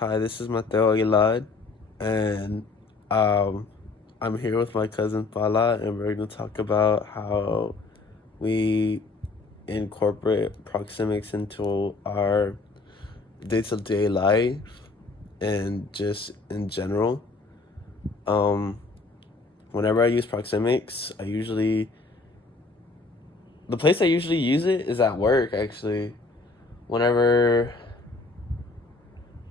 Hi, this is Mateo Aguilar, and um, I'm here with my cousin Pala, and we're going to talk about how we incorporate proxemics into our day-to-day life and just in general. Um, Whenever I use proxemics, the place I usually use it is at work, actually. Whenever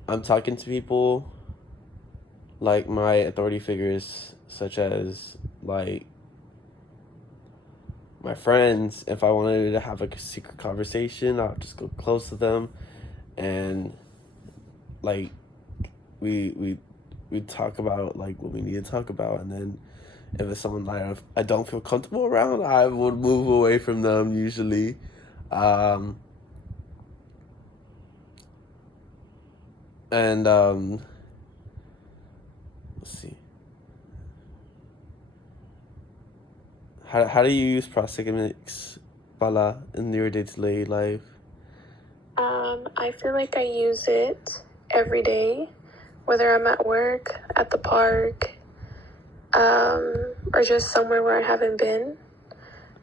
I'm talking to people, like my authority figures, such as like my friends, if I wanted to have like a secret conversation, I'll just go close to them, and like we we talk about like what we need to talk about, and then if it's someone I don't feel comfortable around, I would move away from them usually. Um, and let's see. How do you use proxemics, Bala, in your day-to-day life? I feel like I use it every day, whether I'm at work, at the park, or just somewhere where I haven't been.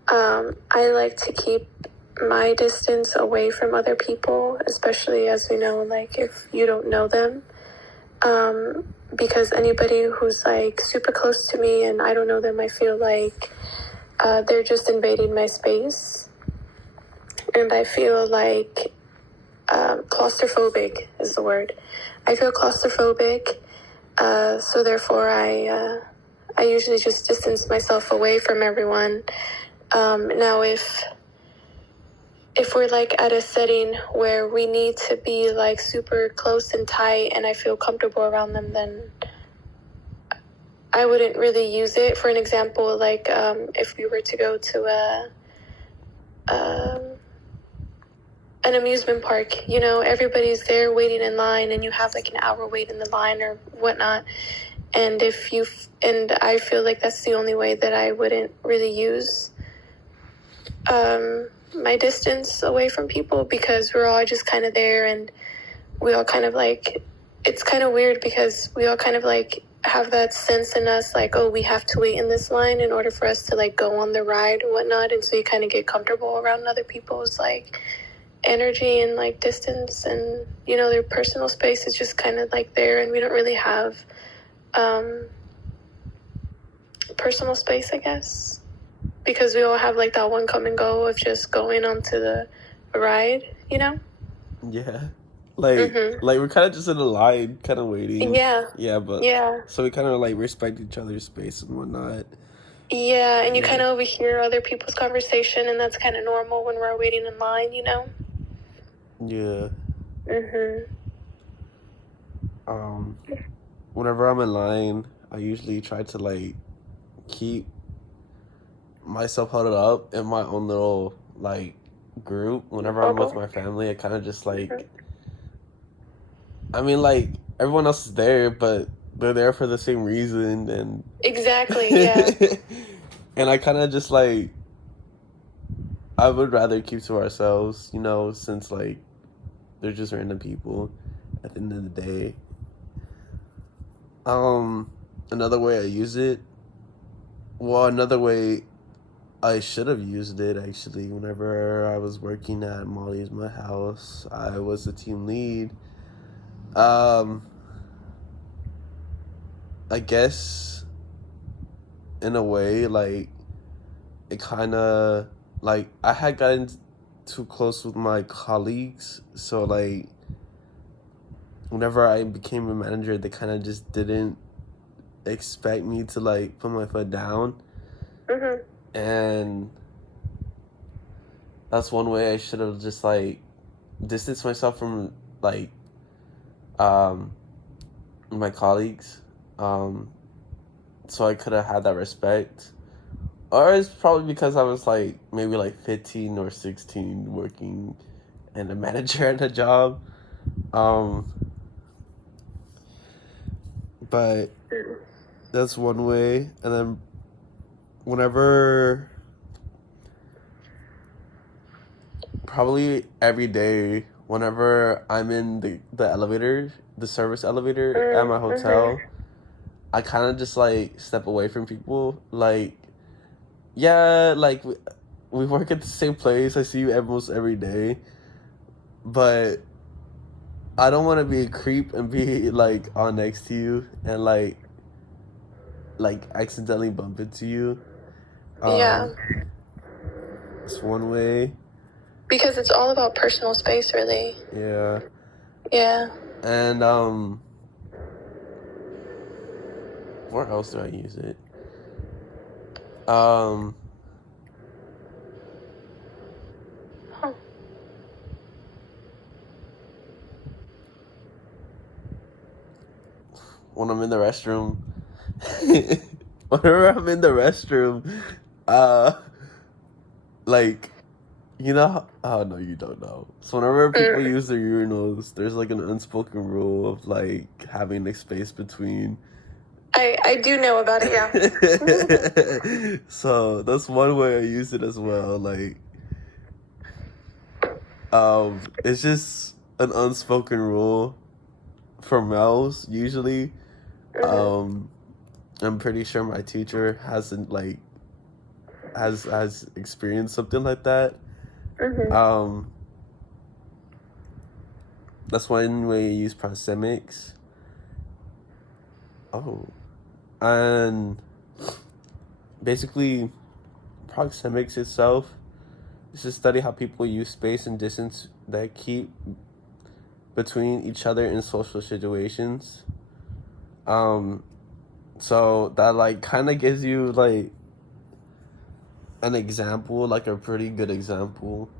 I like to keep my distance away from other people, especially as we know, like if you don't know them. Because anybody who's like super close to me and I don't know them, I feel like they're just invading my space. And I feel like claustrophobic is the word. I feel claustrophobic, so therefore I usually just distance myself away from everyone. Now, if we're like at a setting where we need to be like super close and tight, and I feel comfortable around them, then I wouldn't really use it. For an example, like if we were to go to an amusement park, you know, everybody's there waiting in line and you have like an hour wait in the line or whatnot. And I feel like that's the only way that I wouldn't really use my distance away from people, because we're all just kind of there, and we all kind of like, it's kind of weird because we all kind of like have that sense in us like, oh, we have to wait in this line in order for us to like go on the ride and whatnot. And so you kind of get comfortable around other people's like energy and like distance, and you know, their personal space is just kind of like there, and we don't really have personal space, I guess, because we all have like that one come and go of just going onto the ride, you know? Yeah. Like we're kind of just in a line, kind of waiting. Yeah. But so we kind of like respect each other's space and whatnot. Yeah, and you kind of overhear other people's conversation, and that's kind of normal when we're waiting in line, you know? Yeah. Whenever I'm in line, I usually try to like keep myself huddled up in my own little like group. Whenever I'm with my family, I kind of just like, I mean, like everyone else is there, but they're there for the same reason, and exactly, yeah. And I kind of just like, I would rather keep to ourselves, you know, since like they're just random people at the end of the day. Another way I use it, another way I should have used it actually, whenever I was working at Molly's My House, I was the team lead. I guess in a way, like it kind of like I had gotten too close with my colleagues, so like whenever I became a manager, they kind of just didn't expect me to like put my foot down. And that's one way I should have just like distanced myself from like my colleagues, so I could have had that respect. Or it's probably because I was like maybe like 15 or 16 working and a manager at a job. But that's one way. And then whenever, probably every day whenever I'm in the elevator, the service elevator at my hotel, I kind of just like step away from people. Like, yeah, like we work at the same place. I see you almost every day, but I don't want to be a creep and be like on next to you and like accidentally bump into you. Yeah. It's one way. Because it's all about personal space, really. Yeah. Yeah. And where else do I use it? Huh. When I'm in the restroom. Whenever I'm in the restroom, like, you know, oh no, you don't know. So whenever people use their urinals, there's like an unspoken rule of like having a space between. I do know about it, yeah. So that's one way I use it as well. Like, it's just an unspoken rule for males usually. I'm pretty sure my teacher hasn't like has experienced something like that. That's one way you use Proxemics. Oh, and basically, Proxemics itself is to study how people use space and distance that keep between each other in social situations. So that like kind of gives you like an example, like a pretty good example.